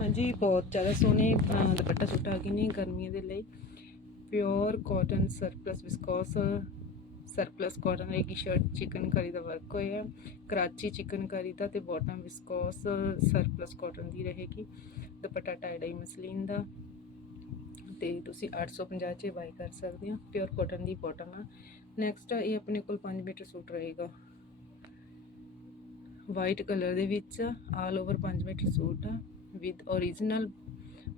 ਹਾਂਜੀ, ਬਹੁਤ ਜ਼ਿਆਦਾ ਸੋਹਣੇ ਦੁਪੱਟਾ ਸੂਟ ਆ ਗਏ ਨੇ ਗਰਮੀਆਂ ਦੇ ਲਈ। Pure cotton surplus viscose surplus cotton ਦੀ ਸ਼ਰਟ ਚਿਕਨਕਾਰੀ ਦਾ ਵਰਕ ਹੋਇਆ। ਕਰਾਚੀ ਚਿਕਨਕਾਰੀ ਦਾ ਤੇ ਬਾਟਮ ਵਿਸਕੋਸ ਸਰਪਲਸ ਕਾਟਨ ਦੀ ਰਹੇਗੀ। ਦੁਪੱਟਾ ਟਾਈ ਡਾਈ ਮਸਲੀਨ ਦਾ। ਤੇ ਤੁਸੀਂ 850 ਚ ਬਾਈ ਕਰ ਸਕਦੇ ਹੋ। ਪਿਓਰ ਕਾਟਨ ਦੀ ਬਾਟਮ ਆ। ਨੈਕਸਟ ਇਹ ਆਪਣੇ ਕੋਲ 5 ਮੀਟਰ ਸੂਟ ਰਹੇਗਾ। ਵਾਈਟ ਕਲਰ ਦੇ ਵਿੱਚ ਆਲ ਓਵਰ 5 ਮੀਟਰ ਸੂਟ ਆ। ਵਿਦ origignal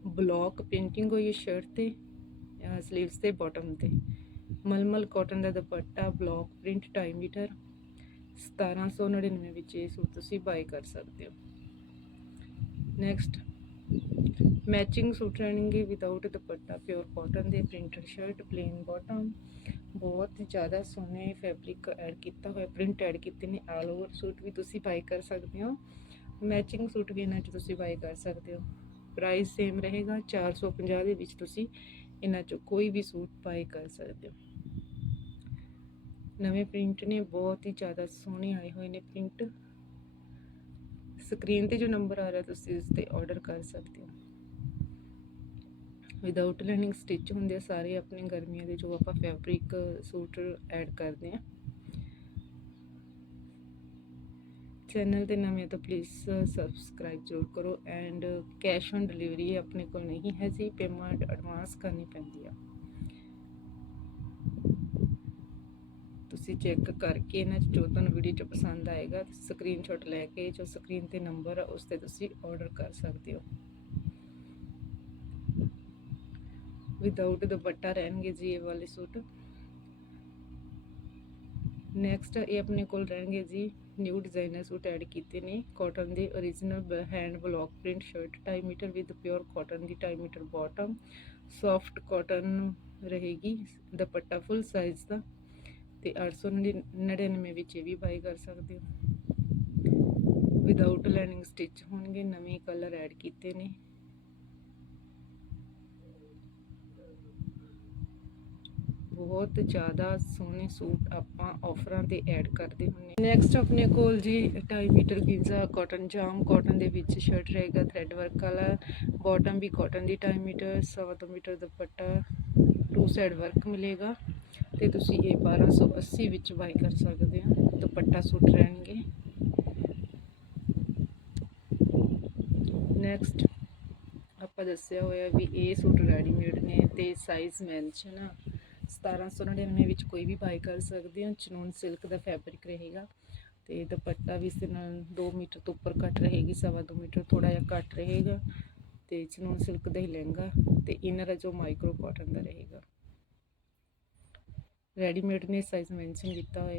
ਬਲੌਕ ਪੇਂਟਿੰਗ ਹੋਈ ਹੈ ਸ਼ਰਟ ਤੇ ਸਲੀਵਸ ਤੇ ਬਾਟਮ ਤੇ। ਮਲਮਲ ਕਾਟਨ ਦਾ ਦੁਪੱਟਾ ਬਲੌਕ ਪ੍ਰਿੰਟ 2.5 ਮੀਟਰ 1799 ਵਿੱਚ ਇਹ ਸੂਟ ਤੁਸੀਂ ਬਾਈ ਕਰ ਸਕਦੇ ਹੋ। ਨੈਕਸਟ ਮੈਚਿੰਗ ਸੂਟ ਰਹਿਣਗੇ ਵਿਦਆਊਟ ਦੁਪੱਟਾ ਪਿਓਰ ਕਾਟਨ ਦੇ ਪ੍ਰਿੰਟਡ ਸ਼ਰਟ ਪਲੇਨ ਬਾਟਮ ਬਹੁਤ ਜ਼ਿਆਦਾ ਸੋਹਣੇ ਫੈਬਰਿਕ ਐਡ ਕੀਤਾ ਹੋਇਆ ਪ੍ਰਿੰਟ ਐਡ ਕੀਤੇ ਨੇ ਆਲ ਓਵਰ ਸੂਟ ਵੀ ਤੁਸੀਂ ਬਾਈ ਕਰ ਸਕਦੇ ਹੋ। ਮੈਚਿੰਗ ਸੂਟ ਵੀ ਇਹਨਾਂ 'ਚ ਤੁਸੀਂ ਬਾਈ ਕਰ ਸਕਦੇ ਹੋ। ਪ੍ਰਾਈਸ ਸੇਮ ਰਹੇਗਾ 450 ਦੇ ਵਿੱਚ ਤੁਸੀਂ ਇਹਨਾਂ 'ਚੋਂ ਕੋਈ ਵੀ ਸੂਟ ਬਾਈ ਕਰ ਸਕਦੇ ਹੋ। ਨਵੇਂ ਪ੍ਰਿੰਟ ਨੇ, ਬਹੁਤ ਹੀ ਜ਼ਿਆਦਾ ਸੋਹਣੇ ਆਏ ਹੋਏ ਨੇ ਪ੍ਰਿੰਟ ਸਕਰੀਨ ਤੇ ਜੋ ਨੰਬਰ ਆ ਰਿਹਾ, ਤੁਸੀਂ ਉਸ ਤੇ ਆਰਡਰ ਕਰ ਸਕਦੇ ਹੋ। ਵਿਦਆਊਟ ਲਾਈਨਿੰਗ ਸਟਿਚ ਹੁੰਦੇ ਆ, ਸਾਰੇ ਆਪਣੇ ਗਰਮੀਆਂ ਦੇ ਜੋ ਆਪਾਂ ਫੈਬਰਿਕ ਸੂਟ ਐਡ ਕਰਦੇ ਆ। ਚੈਨਲ ਤੇ ਨਵੇਂ ਤਾਂ ਪਲੀਜ਼ ਸਬਸਕ੍ਰਾਈਬ ਜ਼ਰੂਰ ਕਰੋ ਐਂਡ ਕੈਸ਼ ਔਨ ਡਿਲੀਵਰੀ ਆਪਣੇ ਕੋਲ ਨਹੀਂ ਹੈ ਜੀ ਪੇਮੈਂਟ ਐਡਵਾਂਸ ਕਰਨੀ ਪੈਂਦੀ ਆ। ਤੁਸੀਂ ਚੈੱਕ ਕਰਕੇ ਇਹਨਾਂ 'ਚ ਜੋ ਤੁਹਾਨੂੰ ਵੀਡੀਓ 'ਚ ਪਸੰਦ ਆਏਗਾ ਸਕਰੀਨਸ਼ਾਟ ਲੈ ਕੇ ਜੋ ਸਕਰੀਨ ਤੇ ਨੰਬਰ ਆ, ਉਸ ਤੇ ਤੁਸੀਂ ਆਰਡਰ ਕਰ ਸਕਦੇ ਹੋ। ਵਿਦਆਊਟ ਦੁਪੱਟਾ ਰਹਿਣਗੇ ਜੀ ਇਹ ਵਾਲੇ ਸੂਟ। ਨੈਕਸਟ ਇਹ ਆਪਣੇ ਕੋਲ ਰਹਿਣਗੇ ਜੀ ਨਿਊ ਡਿਜ਼ਾਈਨਰ ਸੂਟ ਐਡ ਕੀਤੇ ਨੇ। ਕਾਟਨ ਦੇ origignal hand block print shirt 2.5 meter with pure cotton the 2.5 meter bottom soft cotton ਰਹੇਗੀ। ਦੁਪੱਟਾ ਫੁੱਲ ਸਾਈਜ਼ ਦਾ। ਤੇ 899 ਵਿੱਚ ਇਹ ਵੀ ਬਾਈ ਕਰ ਸਕਦੇ ਹੋ। ਵਿਦਆਊਟ ਲਾਈਨਿੰਗ ਸਟਿਚ ਹੋਣਗੇ। ਨਵੇਂ ਕਲਰ ਐਡ ਕੀਤੇ ਨੇ। ਬਹੁਤ ਜ਼ਿਆਦਾ ਸੋਹਣੇ ਸੂਟ ਆਪਾਂ ਆਫਰਾਂ ਤੇ ਐਡ ਕਰਦੇ ਹੁੰਨੇ ਨੈਕਸਟ ਆਪਣੇ ਕੋਲ ਜੀ 2.5 ਮੀਟਰ ਗਿੰਜ਼ਾ ਕਾਟਨ ਜਾਮ ਕਾਟਨ ਦੇ ਵਿੱਚ ਸ਼ਰਟ ਰਹੇਗਾ ਥ੍ਰੈਡ ਵਰਕ ਵਾਲਾ ਬਾਟਮ ਵੀ ਕਾਟਨ ਦੀ 2.5 ਮੀਟਰ, ਸਵਾ ਦੋ meter dupatta two side work ਮਿਲੇਗਾ। ਤੇ ਤੁਸੀਂ ਇਹ 1280 ਵਿੱਚ ਬਾਈ ਕਰ ਸਕਦੇ ਹੋ, ਦੁਪੱਟਾ ਸੂਟ ਰਹਿਣਗੇ। ਨੈਕਸਟ ਆਪਾਂ ਦੱਸਿਆ ਹੋਇਆ ਵੀ ਇਹ ਸੂਟ ਰੈਡੀਮੇਡ ਨੇ ਤੇ ਸਾਈਜ਼ ਮੈਂਸ਼ਨ ਆ। 1799 ਵਿੱਚ ਕੋਈ ਵੀ ਬਾਈ ਕਰ ਸਕਦੇ ਹੋ, ਚਨੂਨ ਸਿਲਕ ਦਾ ਫੈਬਰਿਕ ਰਹੇਗਾ ਤੇ ਦੁਪੱਟਾ ਵੀ ਇਸ ਦੇ ਨਾਲ 2 ਮੀਟਰ ਤੋਂ ਉੱਪਰ ਕੱਟ ਰਹੇਗੀ, ਸਵਾ 2 ਮੀਟਰ ਥੋੜਾ ਜਿਹਾ ਕੱਟ ਰਹੇਗਾ ਤੇ ਚਨੂਨ ਸਿਲਕ ਦਾ ਹੀ ਲਹਿੰਗਾ ਤੇ ਇਨਰ ਜੋ ਮਾਈਕਰੋ ਕਾਟਨ ਦਾ ਰਹੇਗਾ। ਰੈਡੀਮੇਡ ਨੇ ਸਾਈਜ਼ ਮੈਂਸ਼ਨ ਕੀਤਾ ਹੋਇਆ।